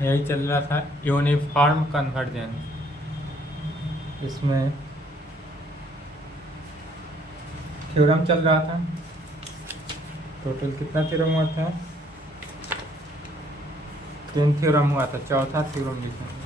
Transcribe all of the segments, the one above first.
यही चल रहा था यूनिफॉर्म कन्वर्जेंस। इसमें थ्योरम चल रहा था। टोटल कितना थ्योरम हुआ था? 3 थ्योरम हुआ था, चौथा थ्योरम लिखेंगे।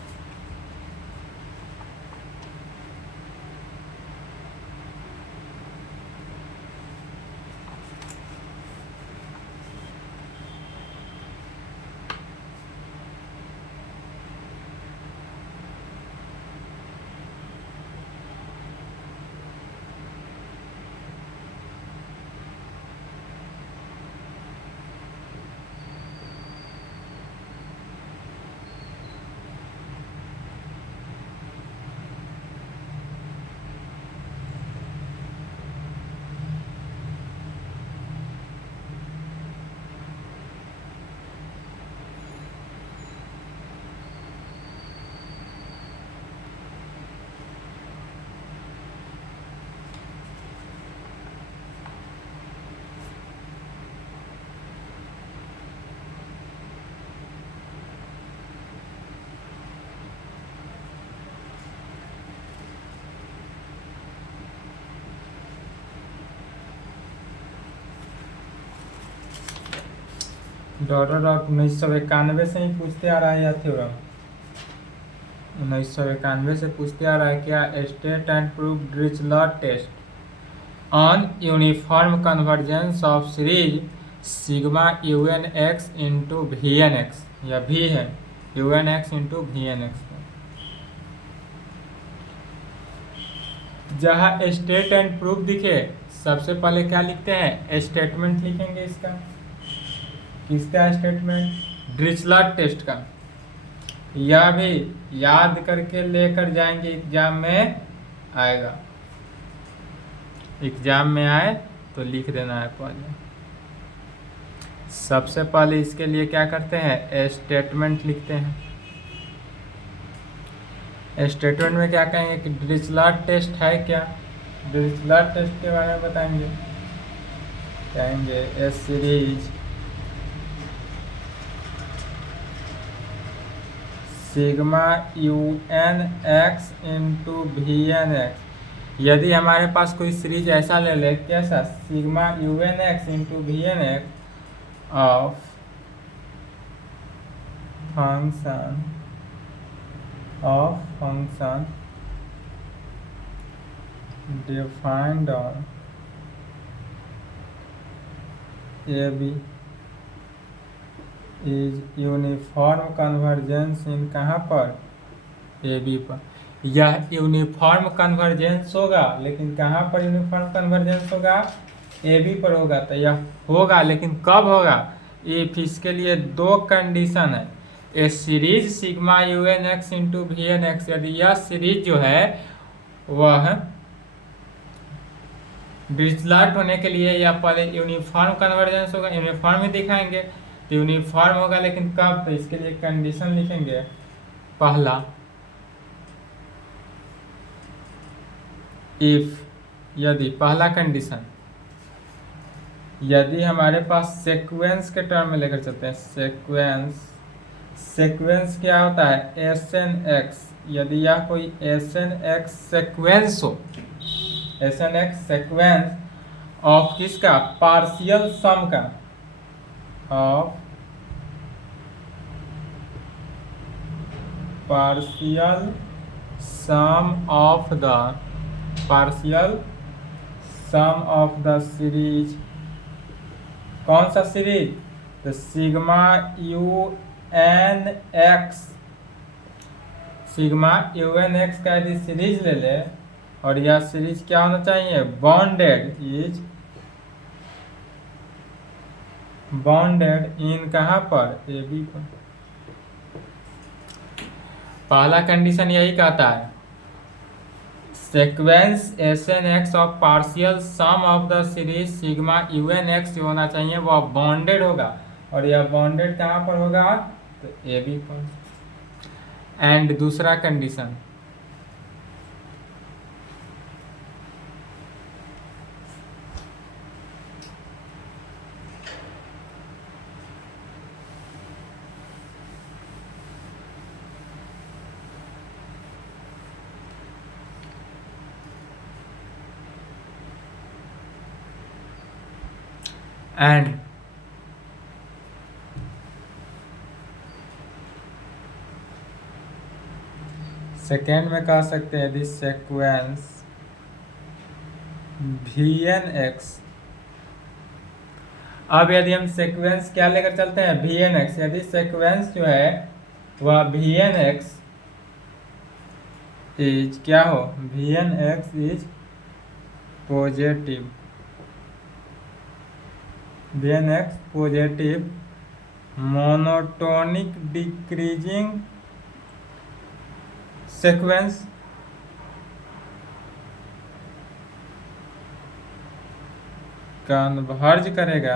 डॉलर ऑफ 1991 से ही पूछते आ रहा है यह थ्योरम। 1991 से पूछते आ रहा है क्या? State and prove Dirichlet test on uniform convergence of series sigma you N x into V N x, या भी है U N x into V N X. जहाँ स्टेट एंड प्रूफ दिखे सबसे पहले क्या लिखते हैं? स्टेटमेंट लिखेंगे इसका। किसका स्टेटमेंट? डिरिचलेट टेस्ट का। यह भी याद करके लेकर जाएंगे, एग्जाम में आएगा। एग्जाम में आए तो लिख देना है पहले। सबसे पहले इसके लिए क्या करते हैं? स्टेटमेंट लिखते हैं। स्टेटमेंट में क्या कहेंगे कि डिरिचलेट टेस्ट है क्या? डिरिचलेट टेस्ट के बारे में बताएंगे। कहेंगे a series sigma you N x into V N x. यदि हमारे पास कोई सीरीज ऐसा ले ले, कैसा? Sigma you N x into V N x of function defined on a b is uniform convergence in कहाँ पर? ए बी पर। यह यूनिफॉर्म कन्वर्जेंस होगा, लेकिन कहाँ पर यूनिफॉर्म कन्वर्जेंस होगा? ए बी पर होगा। तो यह होगा, लेकिन कब होगा? इफ इसके लिए 2 कंडीशन है। A series sigma you N x into V N x, यदि यह सीरीज जो है वह डिरिचलेट होने के लिए या पहले यूनिफॉर्म कन्वर्जेंस होगा, यूनिफॉर्म ही दिखाएंगे। तो यूनिफॉर्म होगा, लेकिन कब? तो इसके लिए कंडीशन लिखेंगे। पहला, इफ, यदि, पहला कंडीशन, यदि हमारे पास सीक्वेंस के टर्म में लेकर चलते हैं। सीक्वेंस क्या होता है? S N x. यदि यह कोई एस एन एक्स सीक्वेंस हो, S N X sequence of किसका? पार्शियल सम का, of partial sum of the series. कौन सा सीरीज? तो sigma you N X. Sigma you N x का यदि सीरीज ले ले, और यह सीरीज क्या होना चाहिए? बॉन्डेड इन कहाँ पर? ए बी पर। पहला कंडीशन यही कहता है, sequence S N x of partial sum of the series sigma you N x जो होना चाहिए वह बॉन्डेड होगा, और यह बॉन्डेड कहाँ पर होगा? तो ए बी पर। एंड दूसरा कंडीशन, एंड सेकेंड में कह सकते हैं यदि सेक्वेंस VNX, अब यदि हम सीक्वेंस क्या लेकर चलते हैं VNX, यदि सीक्वेंस जो है वह VNX इज क्या हो, VNX is positive, VNX positive monotonic decreasing sequence, converge करेगा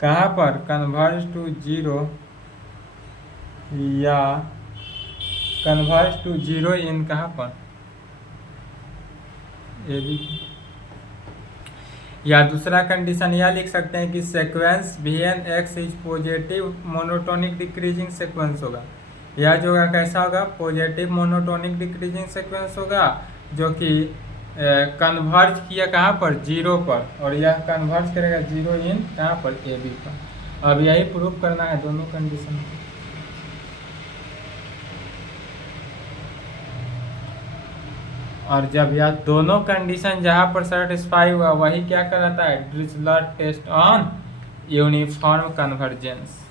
कहाँ पर, कन्वर्ज टू 0 या कन्वर्ज टू 0 इन कहाँ पर ए बी, या दूसरा कंडीशन यह लिख सकते हैं कि sequence VNX is positive monotonic decreasing sequence होगा, यह जो होगा कैसा होगा, पॉजिटिव मोनोटोनिक डिक्रीजिंग सीक्वेंस होगा जो कि कन्वर्ज किया कहाँ पर 0 पर, और यह कन्वर्ज करेगा 0 इन कहाँ पर AB पर। अब यही प्रूफ करना है दोनों कंडीशन, और जब यह दोनों कंडीशन जहाँ पर सेटिस्फाई हुआ वही क्या कहलाता है, Dirichlet test on uniform convergence.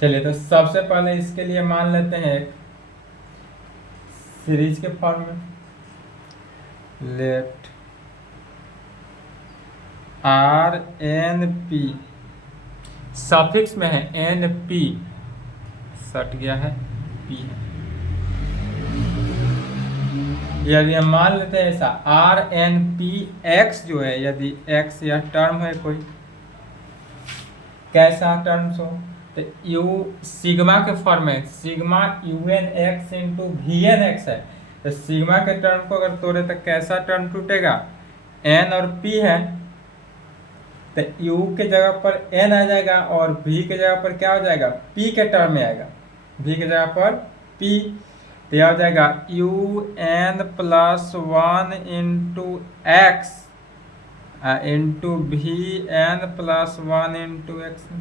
चलिए तो सबसे पहले इसके लिए मान लेते हैं एक सीरीज के फॉर्म में, लेफ्ट RNP सफिक्स में है NP, सट गया है P है, यदि हम मान लेते हैं ऐसा RNPX जो है, यदि X यह टर्म है कोई, कैसा टर्म्स हो तो U सिग्मा के फॉर्म में, सिग्मा UNX इंटू VNX है, तो सिग्मा के टर्म को अगर तोड़े तो कैसा टर्म टूटेगा, N और P है, तो U के जगह पर N आ जाएगा और V के जगह पर क्या हो जाएगा, P के टर्म में आएगा, V के जगह पर P, तो यह हो जाएगा UN plus 1 into X into VN plus 1 into X।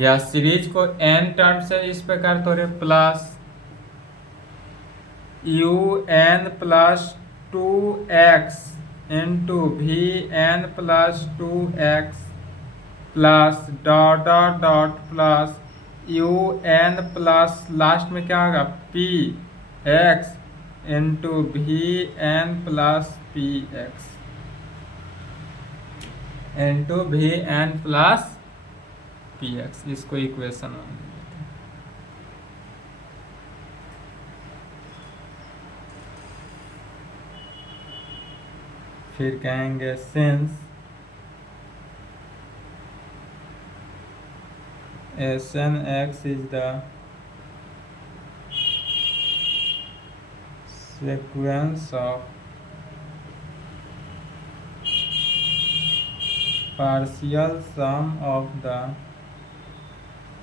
या सीरीज को n टर्म से इस प्रकार तोड़े, plus UN plus 2x into VN plus 2x plus dot dot dot plus UN plus last में क्या होगा PX into VN plus PX into VN plus PX, इसको इक्वेशन मान लेते हैं। फिर कहेंगे since SNX is the sequence of partial sum of the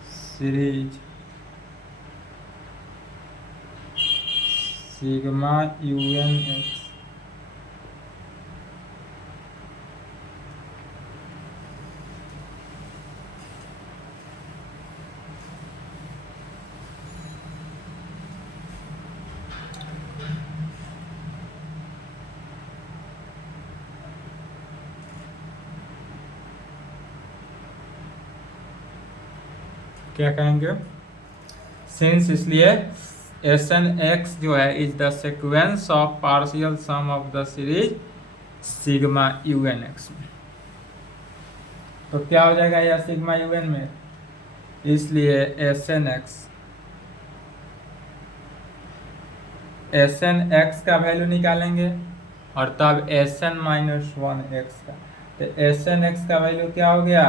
series sigma UNX क्या कहेंगे, सिंस इसलिए SNX जो है is the sequence of partial sum of the series sigma UNX में, तो क्या हो जाएगा यह सिग्मा UN में, इसलिए SNX का वैल्यू निकालेंगे और तब SN माइनस 1x का, तो SNX का वैल्यू क्या हो गया,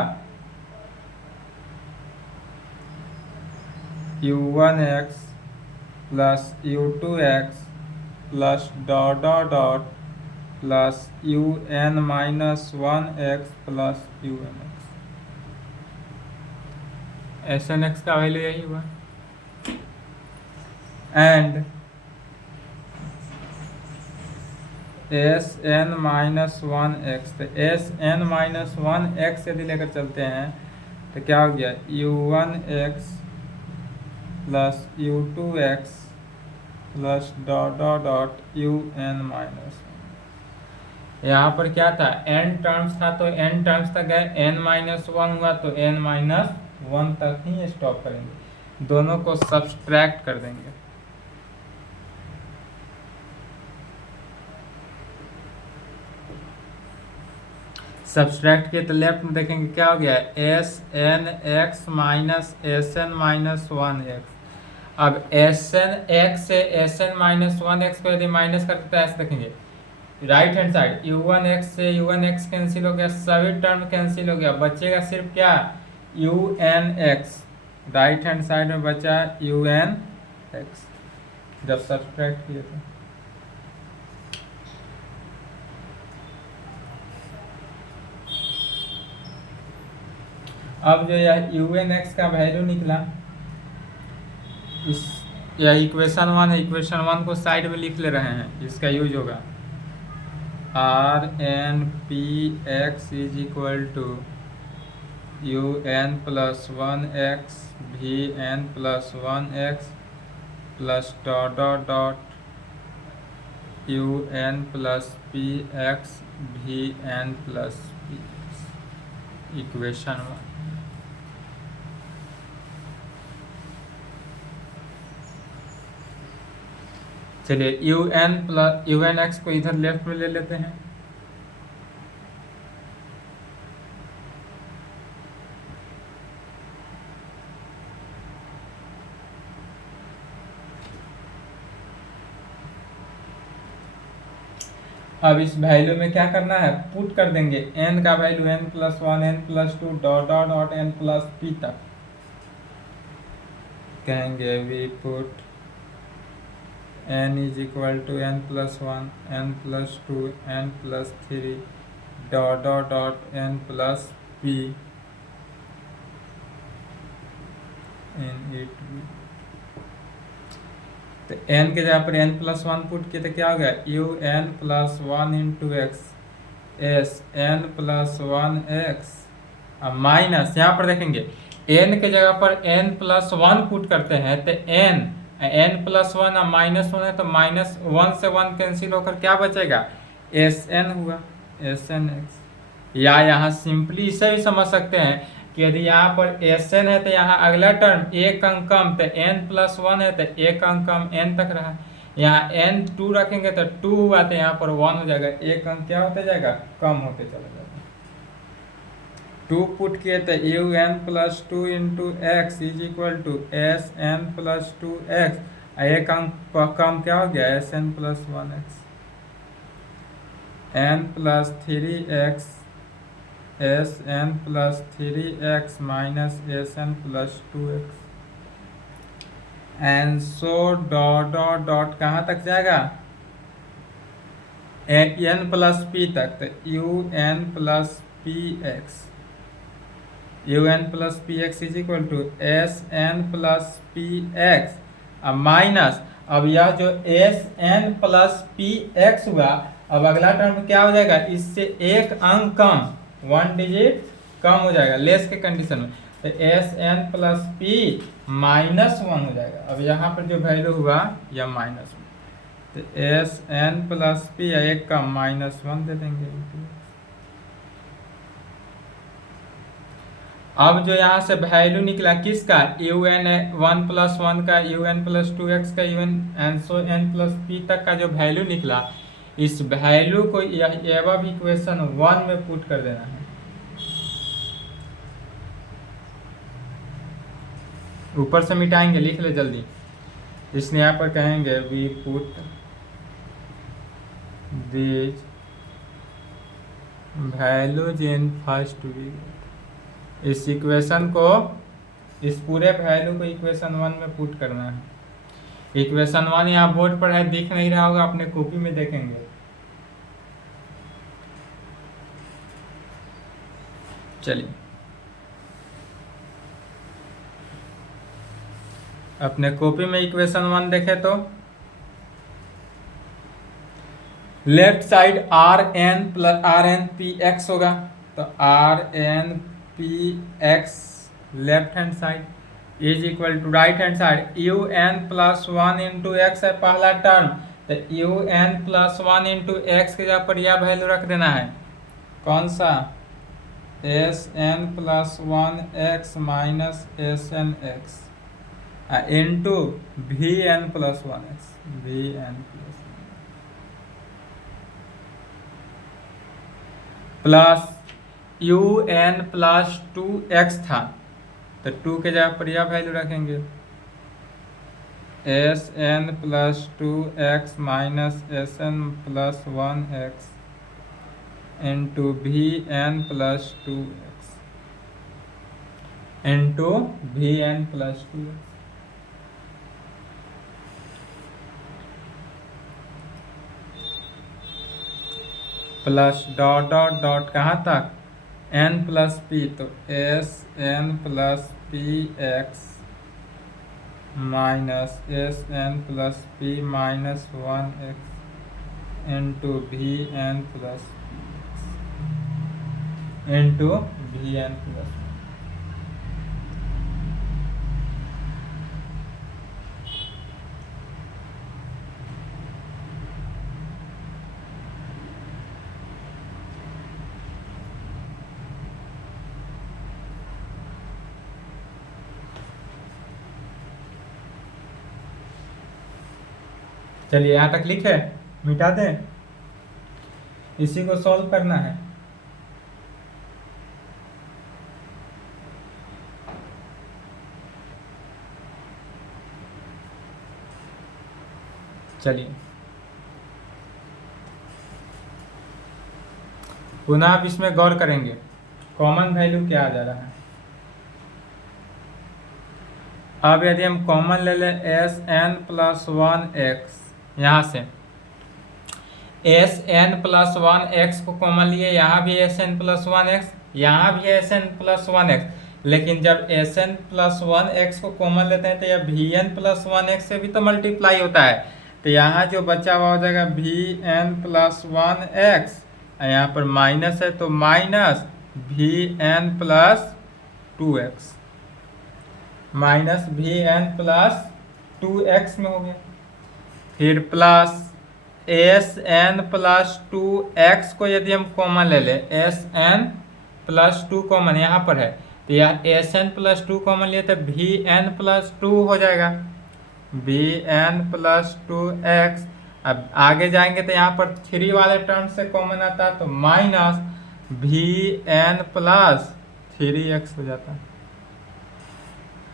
U1x plus U2x plus dot dot dot plus UN minus 1x plus UNX। S N x का वैल्यू यही हुआ। And s N minus one x, तो S N minus one x यदि लेकर चलते हैं तो क्या हो गया, u one x plus u two x plus dot dot dot you n minus. यहाँ पर क्या था, एन टर्म्स था तो एन टर्म्स तक गए, एन माइनस वन हुआ तो एन माइनस वन तक ही स्टॉप करेंगे, दोनों को सब्सट्रैक्ट कर देंगे। सब्सट्रैक्ट किए तो लेफ्ट में देखेंगे क्या हो गया, S N X minus S N minus one X. अब एस एन एक्स से S N minus one X को यदि माइनस करते तो ऐसे देखेंगे, right hand side U one X से यू वन एक्स कैंसिल हो गया, सभी टर्म कैंसिल हो गया, बचेगा सिर्फ क्या, U N X. Right hand side में बचा यू एन एक्स जब सब्सट्रैक्ट किए थे। अब जो यह यू एन एक्स का वैल्यू निकला, इस यह इक्वेशन वन है, इक्वेशन वन को साइड में लिख ले रहे हैं, इसका यूज होगा R N P X is equal to U N plus one x V N plus one x plus dot dot dot you N plus P x V N plus P x, equation one. चलिए u N plus u N x को इधर left में ले लेते हैं, अब इस value में क्या करना है, पुट कर देंगे n का value n plus one N plus two dot dot dot N plus P तक, कहेंगे we put n is equal to n plus one N plus two N plus three dot dot dot N plus P in it. तो n के जगह पर n plus one put किए तो क्या हो गया, U N plus one into X S N plus one x minus, यहाँ पर देखेंगे n के जगह पर n प्लस वन पुट करते हैं तो n प्लस वन और माइनस वन है तो माइनस वन से वन कैंसिल होकर क्या बचेगा, एस एन हुआ, एस एन एक्स। या यहाँ सिंपली इसे भी समझ सकते हैं कि यदि यहाँ पर एस एन है तो यहाँ अगला टर्म एक अंक कम, तो n प्लस वन है तो एक अंक कम n तक रहा, यहाँ n टू रखेंगे तो टू हुआ तो यहाँ पर वन हो जाएगा, एक अंक क्या होते जाएगा, कम होते चला जाएगा। टू पुट किए तो you N plus two into X is equal to S N plus two X, एक अंक कम क्या हो गया, S N plus one X, N plus three X S N plus three X minus S N plus two X, and so dot dot dot कहाँ तक जाएगा, N plus P तक, तो you N plus P X, U N plus P X is equal to S N plus P x minus, अब यह जो S N plus P X हुआ, अब अगला टर्म क्या हो जाएगा, इससे एक अंक कम, वन डिजिट कम हो जाएगा लेस के कंडीशन में, तो S N plus P minus one हो जाएगा। अब यहाँ पर जो वैल्यू हुआ यह माइनस वन, तो एस एन प्लस पी एक कम माइनस वन दे देंगे। अब जो यहाँ से वैल्यू निकला किसका, u n one plus one का, u N plus two x का, u n n so n plus P तक का जो वैल्यू निकला, इस वैल्यू को एवं इक्वेशन वन में पुट कर देना है। ऊपर से मिटाएंगे, लिख ले जल्दी, इसलिए यहाँ पर कहेंगे we put these values in first we, इस इक्वेशन को, इस पूरे वैल्यू को इक्वेशन वन में पुट करना है। इक्वेशन वन यहाँ बोर्ड पर है, दिख नहीं रहा होगा, अपने कॉपी में देखेंगे। चलिए अपने कॉपी में इक्वेशन 1 देखे तो left side r N P x होगा, तो r N P x left hand side is equal to right hand side u N plus 1 into x है पहला टर्म, तो you N plus 1 into x के जगह पर यह वैल्यू रख देना है, कौन सा, s N plus 1 x minus S N x into V N plus 1 x, V N plus u N plus 2 x था, तो 2 के जगह पर यह वैल्यू रखेंगे, s N plus 2 x minus S N plus 1 x into V N plus 2 x into V N plus 2 x. Plus dot dot dot कहाँ तक, n plus p, तो S N plus P x minus S N plus P minus 1 x into V N plus into V N plus. चलिए यहाँ तक लिखे, मिटा दें, इसी को सॉल्व करना है। चलिए पुनः आप इसमें गौर करेंगे, कॉमन वैल्यू क्या आ जा रहा है। अब यदि हम कॉमन ले लें एस एन प्लस 1 एक्स, यहाँ से एस एन प्लस 1 एक्स को कॉमन लिए, यहाँ भी एस एन प्लस 1 एक्स, यहाँ भी एस एन प्लस 1 एक्स, लेकिन जब एस एन प्लस 1 एक्स को कॉमन लेते हैं तो यह वी एन प्लस 1 एक्स से भी तो मल्टीप्लाई होता है, तो यहाँ जो बचा हुआ हो जाएगा वी एन प्लस 1 एक्स, यहाँ पर माइनस है तो minus v N plus 2 x, minus v N plus 2 x में हो गया, फिर plus s N plus 2 x को यदि हम कॉमन ले ले, एस एन प्लस 2 कॉमन यहाँ पर है, तो यह एस एन प्लस 2 कॉमन लिए तो वी एन प्लस 2 हो जाएगा, वी एन प्लस 2 एक्स। अब आगे जाएंगे तो यहाँ पर 3 वाले टर्म से कॉमन आता है, तो minus v N plus 3 x हो जाता है,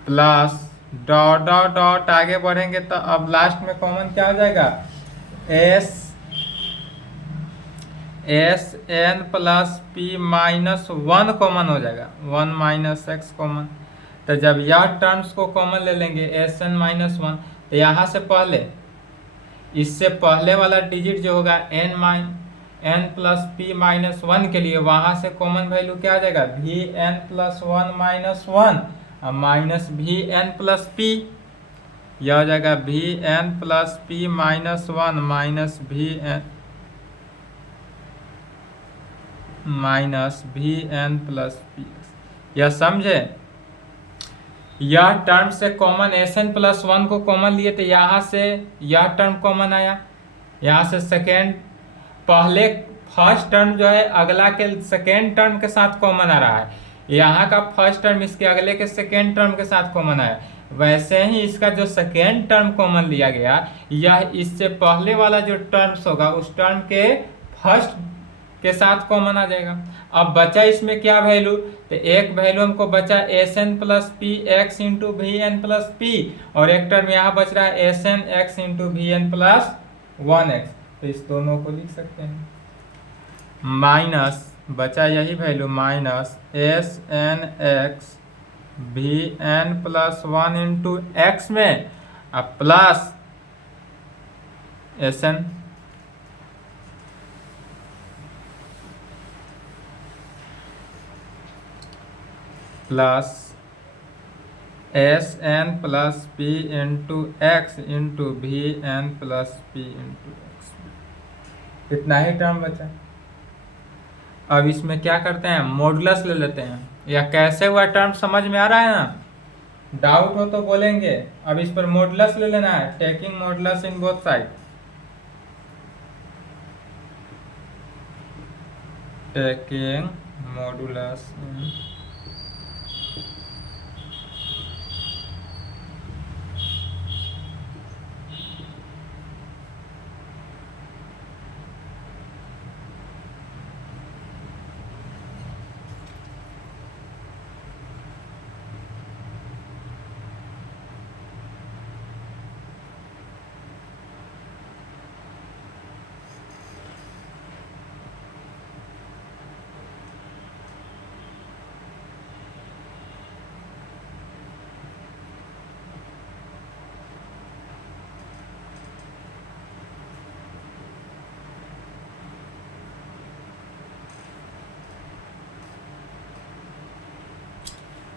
प्लस डॉट डॉट डॉट आगे बढ़ेंगे तो अब लास्ट में कॉमन क्या हो जाएगा, s N plus P minus 1 common हो जाएगा, 1 माइनस एक्स कॉमन। तो जब यह टर्म्स को कॉमन ले लेंगे एस एन माइनस 1, तो यहाँ से पहले, इससे पहले वाला डिजिट जो होगा एन प्लस पी माइनस 1 के लिए, वहाँ से कॉमन वैल्यू क्या आ जाएगा, v N plus 1 minus 1 minus v N plus p, यह हो जाएगा v N plus P minus 1 minus v n minus v N plus p, यह समझे। यह टर्म से कॉमन एस एन प्लस 1 को कॉमन लिए तो यहाँ से यह टर्म कॉमन आया, यहाँ से सेकेंड, पहले फर्स्ट टर्म जो है अगला के सेकेंड टर्म के साथ कॉमन आ रहा है, यहाँ का फर्स्ट टर्म इसके अगले के सेकेंड टर्म के साथ कॉमन आया, वैसे ही इसका जो सेकेंड टर्म कॉमन लिया गया, यह इससे पहले वाला जो टर्म्स होगा उस टर्म के फर्स्ट के साथ कॉमन आ जाएगा। अब बचा इसमें क्या वैल्यू, तो एक वैल्यू हमको बचा s N plus P x into V N plus p, और एक टर्म यहाँ बच रहा है S N x into V N plus 1 x, तो इस दोनों को लिख सकते हैं, माइनस बचा यही value minus S N x V N plus 1 into x में अब plus s N plus s N plus p into x into V N plus p into x. इतना ही टर्म बचा। अब इसमें क्या करते हैं, मॉडुलस ले लेते हैं। या कैसे हुआ टर्म समझ में आ रहा है ना? डाउट हो तो बोलेंगे। अब इस पर मॉडुलस ले लेना है, taking modulus in both side. Taking modulus in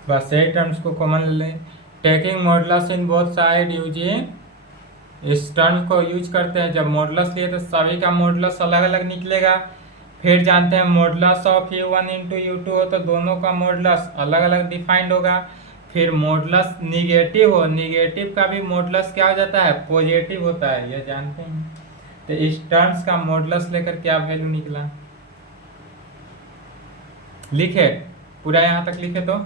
बस यही टर्म्स को कॉमन ले लें। Taking modulus in both side using, इस टर्म को यूज करते हैं। जब मॉडुलस लिए तो सभी का मॉडुलस अलग अलग निकलेगा। फिर जानते हैं modulus of u1 into u2 हो तो दोनों का मॉडुलस अलग अलग डिफाइंड होगा। फिर मॉडुलस निगेटिव हो, निगेटिव का भी मॉडुलस क्या हो जाता है, पॉजिटिव होता है, यह जानते हैं। तो इस टर्म्स का मॉडुलस लेकर क्या वैल्यू निकला, लिखे पूरा यहां तक लिखे तो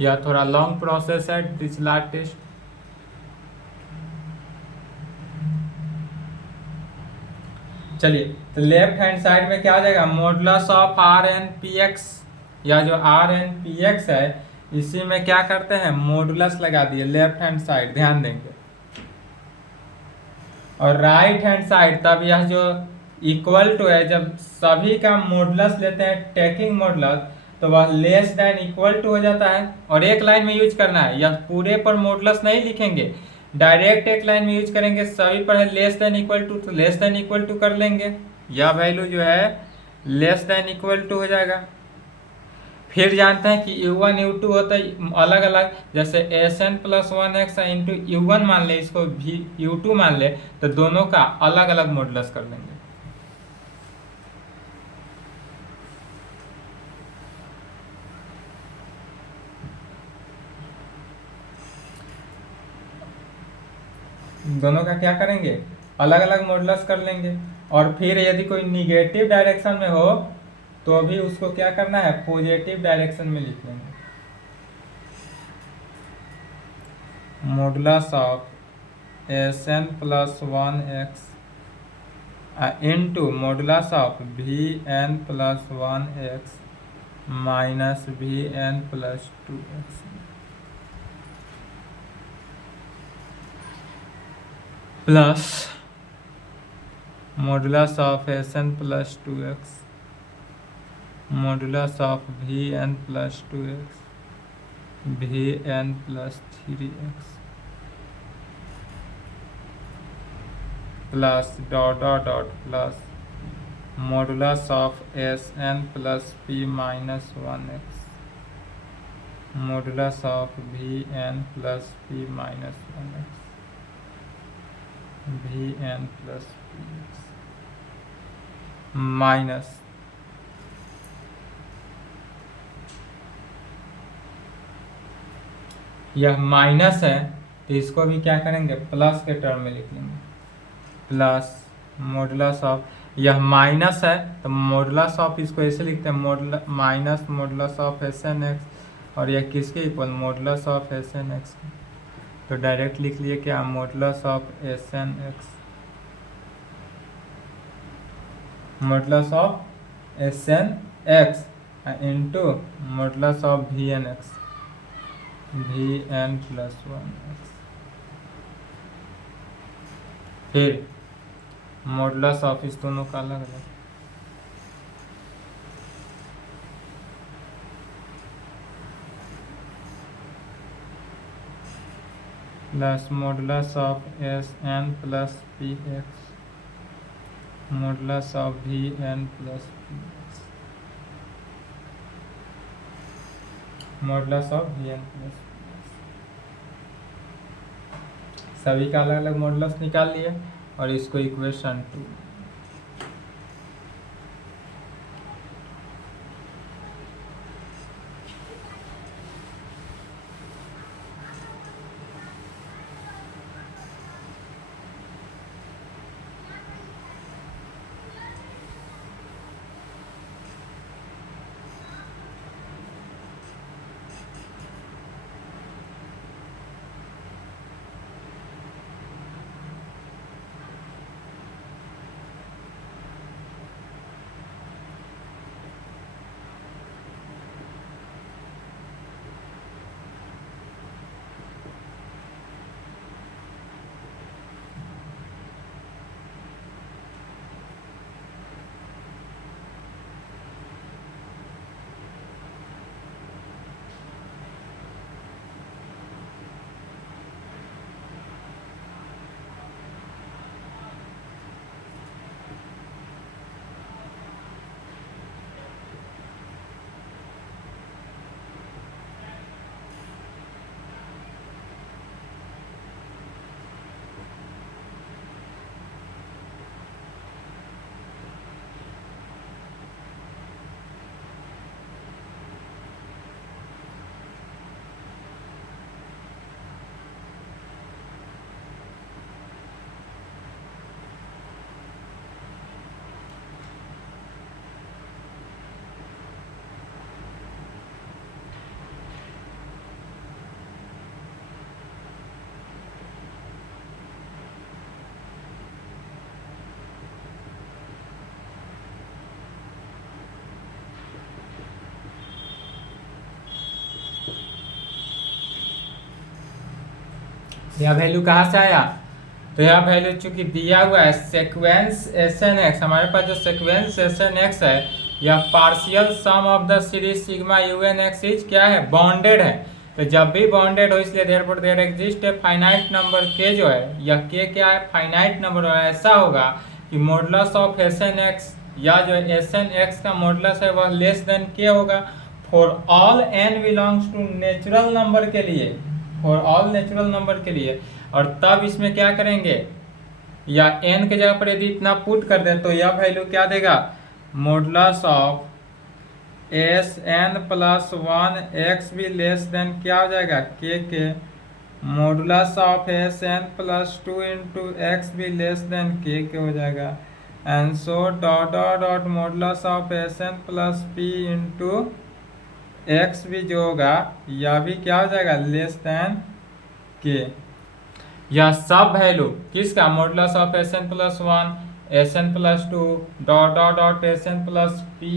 यह थोड़ा लॉन्ग प्रोसेस है, दिस लास्ट टेस्ट। चलिए तो लेफ्ट हैंड साइड में क्या आ जाएगा, modulus of r N P x, या जो आर एन पी एक्स है इसी में क्या करते हैं, मॉडुलस लगा दिए लेफ्ट हैंड साइड, ध्यान देंगे। और राइट हैंड साइड तब यह जो इक्वल टू है, जब सभी का मॉडुलस लेते हैं टेकिंग मॉडुलस तो वह लेस देन इक्वल टू हो जाता है। और एक लाइन में यूज करना है, यह पूरे पर मॉडुलस नहीं लिखेंगे, डायरेक्ट एक लाइन में यूज करेंगे। सभी पर है लेस देन इक्वल टू तो लेस देन इक्वल टू कर लेंगे, यह वैल्यू जो है लेस देन इक्वल टू हो जाएगा। फिर जानते हैं कि u1 u2 होता है अलग अलग, जैसे s N plus one x into u1 मान ले, इसको भी u2 मान ले, तो दोनों का अलग अलग मॉडुलस कर लेंगे। दोनों का क्या करेंगे, अलग अलग मॉडुलस कर लेंगे। और फिर यदि कोई निगेटिव डायरेक्शन में हो तो भी उसको क्या करना है, पॉजिटिव डायरेक्शन में लिख लेंगे। Modulus of s N plus one x into modulus of v N plus one x minus v N plus two x plus modulus of s N plus two x modulus of v N plus two x V N plus three x plus dot dot dot plus modulus of s N plus P minus one x modulus of v N plus P minus one x V N plus P x minus यह minus है तो इसको भी क्या करेंगे, plus के term में लिख लेंगे। प्लस मॉडुलस ऑफ, यह माइनस है तो मॉडुलस ऑफ इसको ऐसे लिखते हैं, minus modulus of s N x, और यह किसके equal, modulus of s N x. तो डायरेक्ट लिख लिए क्या, modulus of s N x modulus of s N x into modulus of v N x V N plus one x. फिर modulus of इस दोनों का अलग अलग, plus modulus of s N plus P x modulus of v N plus P x modulus of v N plus, सभी का अलग अलग मॉडुलस निकाल लिए और इसको इक्वेशन 2। यह वैल्यू कहाँ से आया? तो यह वैल्यू चूंकि दिया हुआ है सीक्वेंस एस एन एक्स, हमारे पास जो सीक्वेंस एस एन एक्स है यह partial sum of the series sigma you N x is क्या है? बॉन्डेड है। तो जब भी बॉन्डेड हो इसलिए therefore there exist a finite number k, जो है यह के क्या है? फाइनाइट नंबर है। ऐसा होगा कि modulus of s N x या जो एस एन एक्स का मॉडुलस है वह लेस देन के होगा for all n belongs to natural number के लिए, फॉर ऑल नेचुरल नंबर के लिए। और तब इसमें क्या करेंगे, या n के जगह पर यदि इतना पुट कर दें तो यह वैल्यू क्या देगा? Modulus of s N plus 1 x भी लेस देन क्या हो जाएगा? K modulus of s N plus 2 into x भी लेस देन के हो जाएगा। And so dot dot dot modulus of s N plus p into x भी जो होगा यह भी क्या हो जाएगा? लेस देन के। यह सब वैल्यू किसका? Modulus of s N plus 1, s N plus 2, dot dot dot s N plus p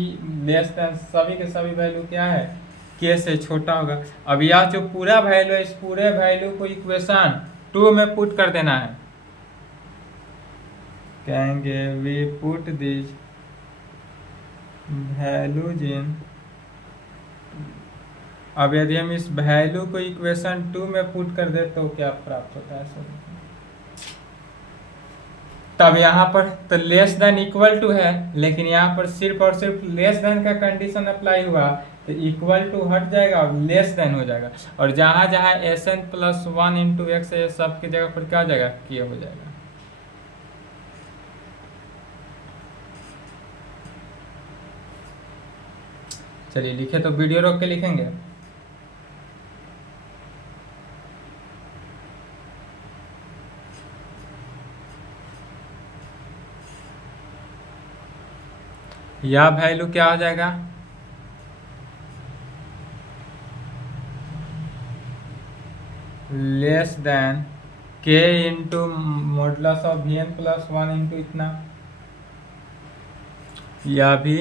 less than, सभी के सभी वैल्यू क्या है? के से छोटा होगा। अब यह जो पूरा वैल्यू है इस पूरे वैल्यू को इक्वेशन 2 में पुट कर देना है। कहेंगे we put this values in, अब यदि हम इस वैल्यू को इक्वेशन 2 में पुट कर दे तो क्या प्राप्त होता है सर? तब यहाँ पर तो लेस देन इक्वल टू है, लेकिन यहाँ पर सिर्फ और सिर्फ लेस देन का कंडीशन अप्लाई हुआ तो इक्वल टू हट जाएगा और लेस देन हो जाएगा। और जहाँ जहाँ s N plus 1 into x है सब की जगह पर क्या हो जाएगा? के हो जाएगा। चलिए लिखे तो वीडियो रोक के लिखेंगे। यह वैल्यू क्या हो जाएगा? Less than k into modulus of v N plus 1 into इतना, यह भी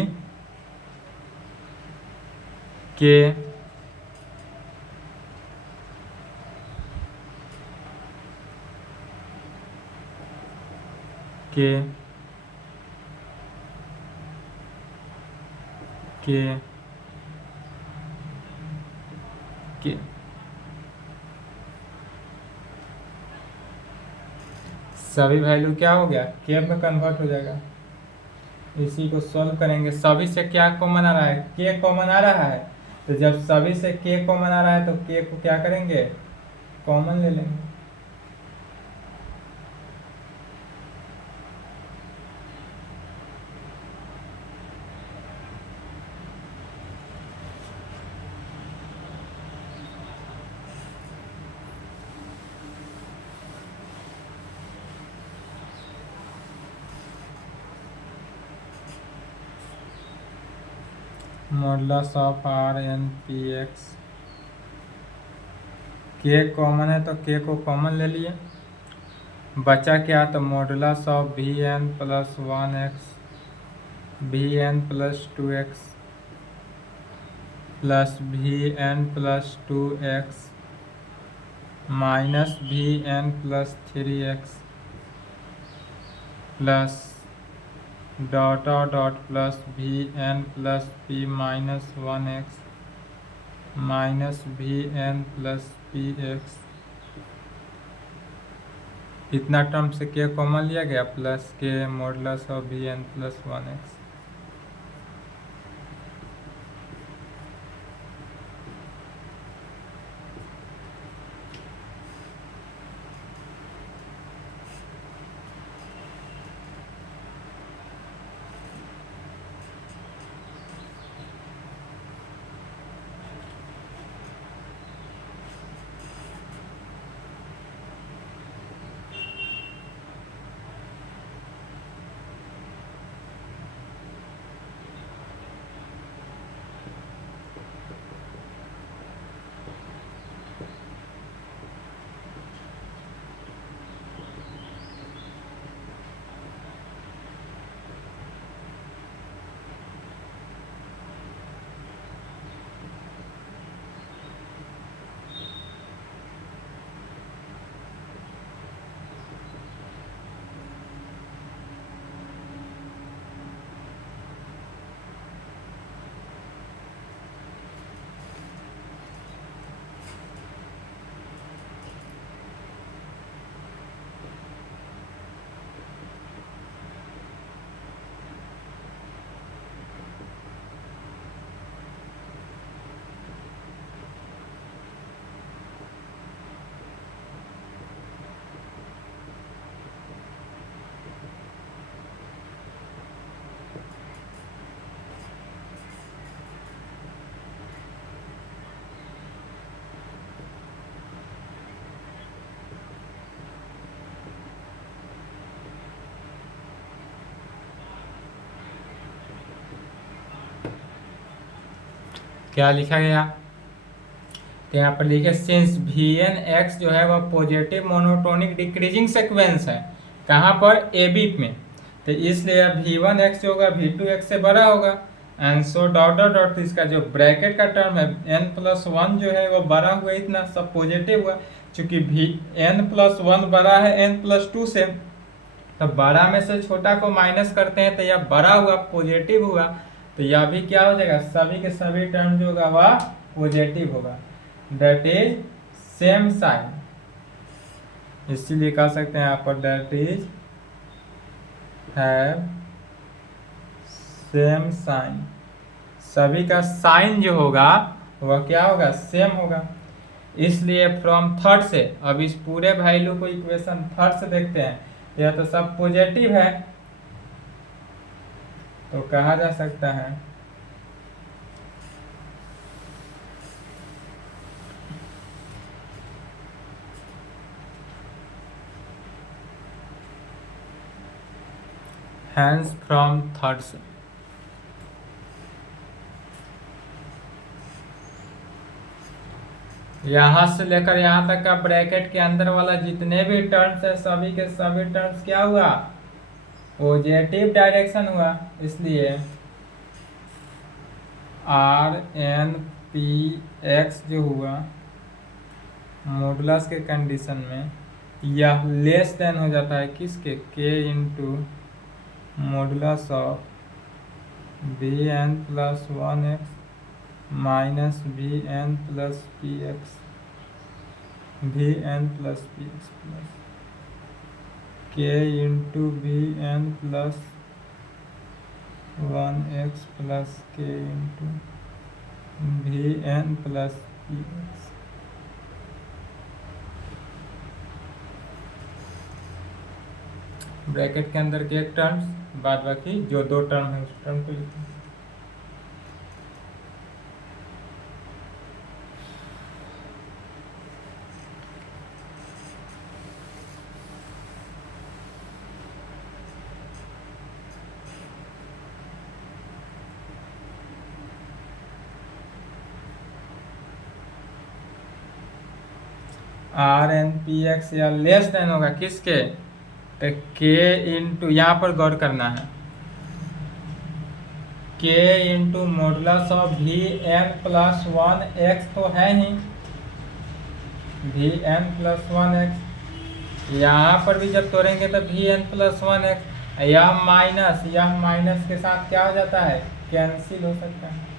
के के के के सभी वैल्यू क्या हो गया? के में कन्वर्ट हो जाएगा। इसी को सॉल्व करेंगे। सभी से क्या कॉमन आ रहा है? के कॉमन आ रहा है तो जब सभी से k कॉमन आ रहा है तो k को क्या करेंगे, कॉमन ले लेंगे। Modulus of r N P x, k common है तो के को कॉमन ले लिए, बचा क्या, तो modulus of v N plus 1x v N plus 2x plus v N plus 2x minus v N plus 3x plus dot dot plus v N plus P minus 1x minus v N plus P x. इतना term से k common लिया गया plus k modulus of v N plus 1x। क्या लिखा गया, तो यहाँ पर लिखे सिंस वी एन एक्स जो है वह पॉजिटिव मोनोटोनिक डिक्रीजिंग सीक्वेंस है, कहाँ पर, ए बी में, तो इसलिए वी वन एक्स जो होगा वी टू एक्स से बड़ा होगा। And so dot dot dot, इसका जो ब्रैकेट का टर्म है एन प्लस वन जो है वो बड़ा हुआ, इतना सब पॉजिटिव हुआ, चूंकि वी एन प्लस वन बड़ा है एन प्लस टू से, तो बड़ा में से छोटा को माइनस करते हैं तो यह बड़ा हुआ, पॉजिटिव हुआ, तो यह भी क्या हो जाएगा, सभी के सभी टर्म जो होगा वह पॉजिटिव होगा, दैट इज सेम साइन। इसीलिए कह सकते हैं यहाँ पर that is have same sign, सभी का साइन जो होगा वह क्या होगा, सेम होगा। इसलिए फ्रॉम थर्ड से, अब इस पूरे वैल्यू को इक्वेशन थर्ड से देखते हैं, यह तो सब पॉजिटिव है, तो कहा जा सकता है हैंस फ्रॉम थर्ड से, यहाँ से लेकर यहाँ तक का ब्रैकेट के अंदर वाला जितने भी टर्म्स है सभी के सभी टर्म्स क्या हुआ, पॉजिटिव डायरेक्शन हुआ। इसलिए आर एन पी एक्स जो हुआ मॉडुलस के कंडीशन में यह लेस देन हो जाता है किसके, k into modulus of v N plus 1x minus v N plus P x, V N plus P x plus k into V N plus 1x plus k into V N plus P x. Bracket के अंदर के एक terms, बाद बाकी जो दो term है उस टर्म को लिखते हैं। आर एन पी एक्स या लेस देन होगा किसके, तो के इंटू, यहाँ पर गौर करना है, k into modulus of v N plus one x तो है ही, v N plus one x. यहाँ पर भी जब तोड़ेंगे तो v N plus one x, यह माइनस के साथ क्या हो जाता है, कैंसिल हो सकता है।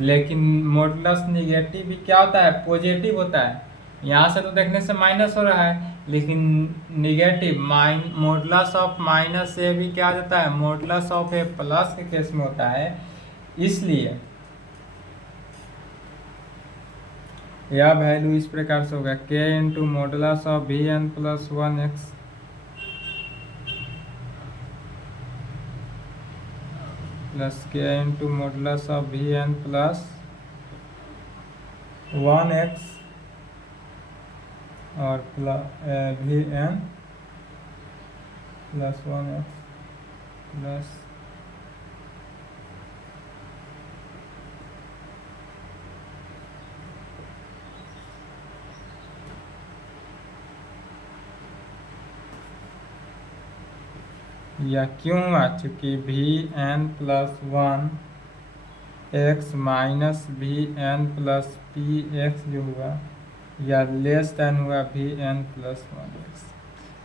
लेकिन मॉडुलस निगेटिव भी क्या होता है, पॉजिटिव होता है। यहाँ से तो देखने से माइनस हो रहा है, लेकिन निगेटिव मॉडुलस ऑफ माइनस ए भी क्या हो जाता है, मॉडुलस ऑफ ए प्लस के केस में होता है। इसलिए यह वैल्यू इस प्रकार से होगा, k into modulus of v N plus one x plus k into modulus of v N plus one x और v N plus one x plus या क्यों हुआ, चूंकि v N plus one x minus v N plus P x जो हुआ, या less than हुआ v N plus one x.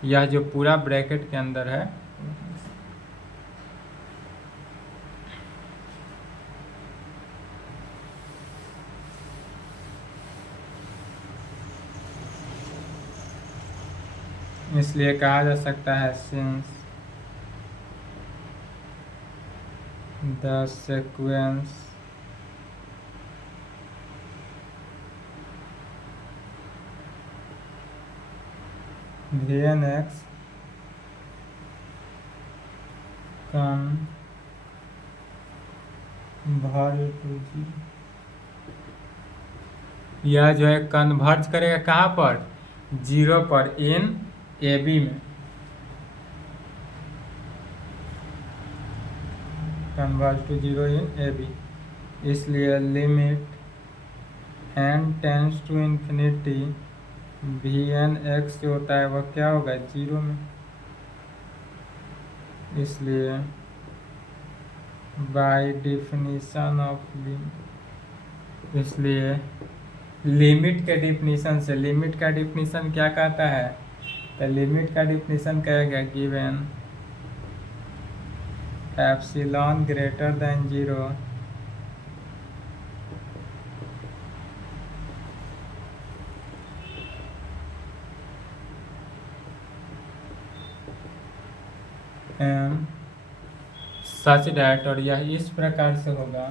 यह जो पूरा ब्रैकेट के अंदर है, इसलिए कहा जा सकता है since the sequence Vnx converge to 0, यह जो है कन्वर्ज करेगा कहाँ पर, 0 पर, इन ए बी में, converge to 0 in a b. इसलिए limit n tends to infinity v N x जो होता है वह क्या होगा, 0 में। इसलिए बाय डिफिनीशन ऑफ लिमिट, इसलिए लिमिट के डिफिनीशन से, लिमिट का डिफिनीशन क्या कहता है, तो लिमिट का डिफिनीशन कहेगा given epsilon greater than 0 m such that, और यह इस प्रकार से होगा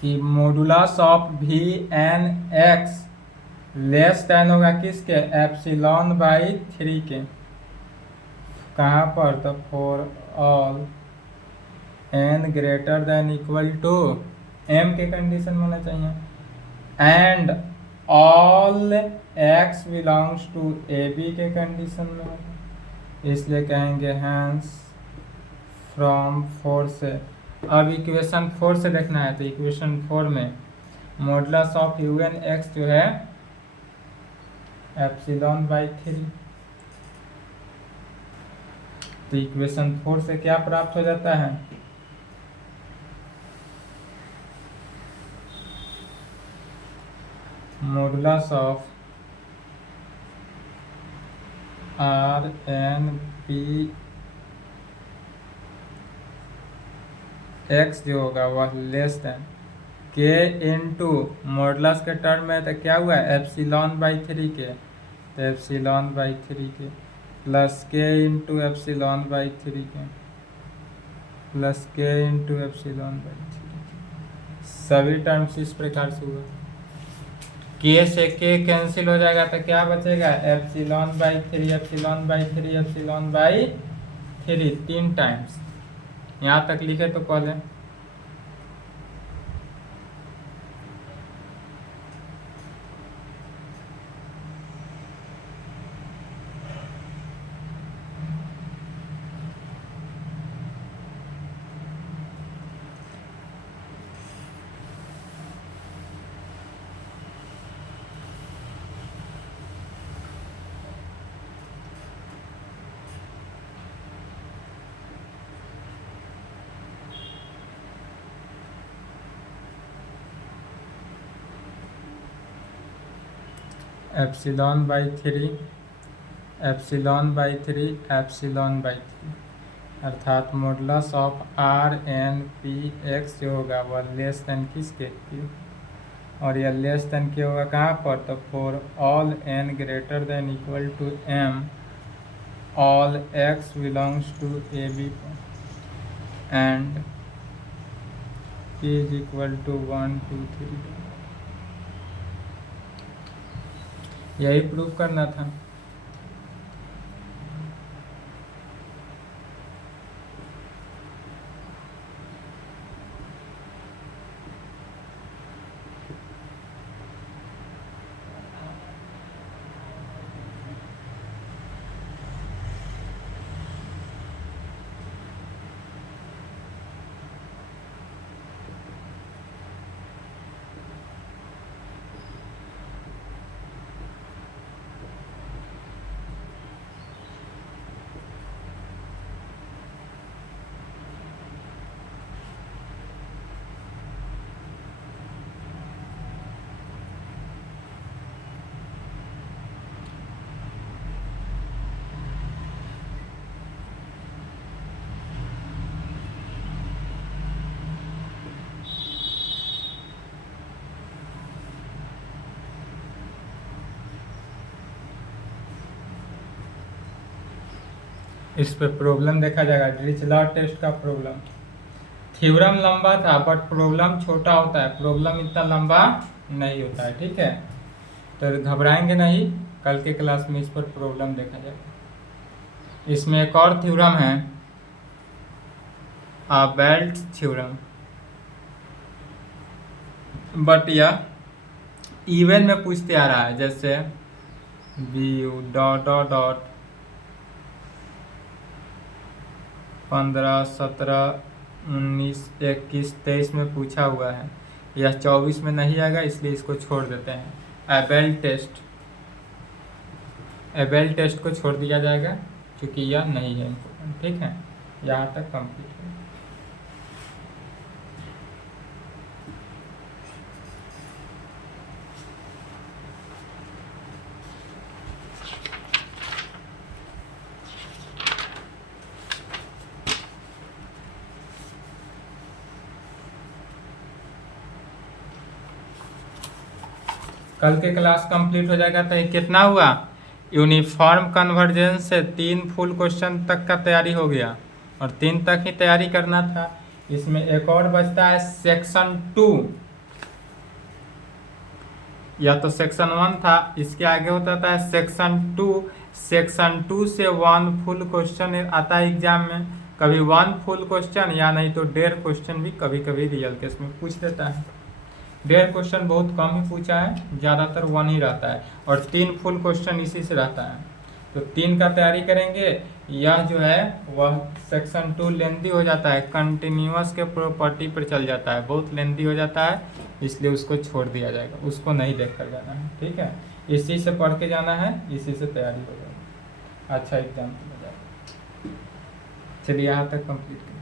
कि modulus of v N x less than होगा किसके, एप्सिलॉन बाई 3 के। कहाँ पर, तो for all n greater than equal to m के कंडीशन होना चाहिए, and all x belongs to a b के कंडीशन में होगा। इसलिए कहेंगे हैंस फ्रॉम 4 से। अब इक्वेशन 4 से देखना है, तो इक्वेशन 4 में modulus of u N x जो है एप्सिलॉन बाई 3, तो इक्वेशन 4 से क्या प्राप्त हो जाता है, modulus of r N P x जो होगा वह less than k into modulus के टर्म में, तो क्या हुआ, एप्सिलॉन बाई 3 के, तो एप्सिलॉन बाई 3 के plus k into epsilon by 3 के plus k into epsilon by 3। सभी टर्म्स इस प्रकार से हुआ। के से के कैंसिल हो जाएगा तो क्या बचेगा, epsilon by 3 epsilon by 3 epsilon by 3 3 times. यहाँ तक लिखे तो कह लें epsilon by 3 epsilon by 3 epsilon by 3, अर्थात modulus of r N P x जो होगा वह लेस देन किसके, क्यू। और यह लेस देन क्यू होगा कहाँ पर, तो for all n greater than equal to m all x belongs to a b and p is equal to 1 2 3। यही प्रूफ करना था। इस पे प्रॉब्लम देखा जाएगा, डिरिचलेट टेस्ट का प्रॉब्लम। थ्योरम लंबा था बट प्रॉब्लम छोटा होता है, प्रॉब्लम इतना लंबा नहीं होता है, ठीक है। तो घबराएंगे नहीं, कल के क्लास में इस पर प्रॉब्लम देखा जाएगा। इसमें एक और थ्योरम है, बेल्ट थ्योरम, बट यह इवन में पूछते आ रहा है, जैसे b u dot dot dot 15 17 19 21 23 में पूछा हुआ है। यह 24 में नहीं आएगा, इसलिए इसको छोड़ देते हैं। एबेल टेस्ट को छोड़ दिया जाएगा क्योंकि यह नहीं है इम्पोर्टेंट, ठीक है। यहाँ तक कंप्लीट है। कल के क्लास कंप्लीट हो जाएगा तो ये कितना हुआ, यूनिफॉर्म कन्वर्जेंस से 3 फुल क्वेश्चन तक का तैयारी हो गया और 3 तक ही तैयारी करना था। इसमें एक और बचता है सेक्शन 2, या तो सेक्शन 1 था, इसके आगे होता था सेक्शन 2। सेक्शन 2 से 1 फुल क्वेश्चन आता है एग्जाम में, कभी 1 फुल क्वेश्चन या नहीं तो 1.5 क्वेश्चन भी कभी कभी रियल केस में पूछ देता है। 1.5 क्वेश्चन बहुत कम ही पूछा है, ज़्यादातर 1 ही रहता है और 3 फुल क्वेश्चन इसी से रहता है। तो 3 का तैयारी करेंगे। यह जो है वह सेक्शन 2 लेंदी हो जाता है, कंटिन्यूअस के प्रॉपर्टी पर चल जाता है, बहुत लेंदी हो जाता है, इसलिए उसको छोड़ दिया जाएगा, उसको नहीं देख कर जाना है, ठीक है। इसी से पढ़ के जाना है, इसी से तैयारी हो जाएगी, अच्छा एग्जाम हो जाएगा। चलिए यहाँ तक कंप्लीट करें।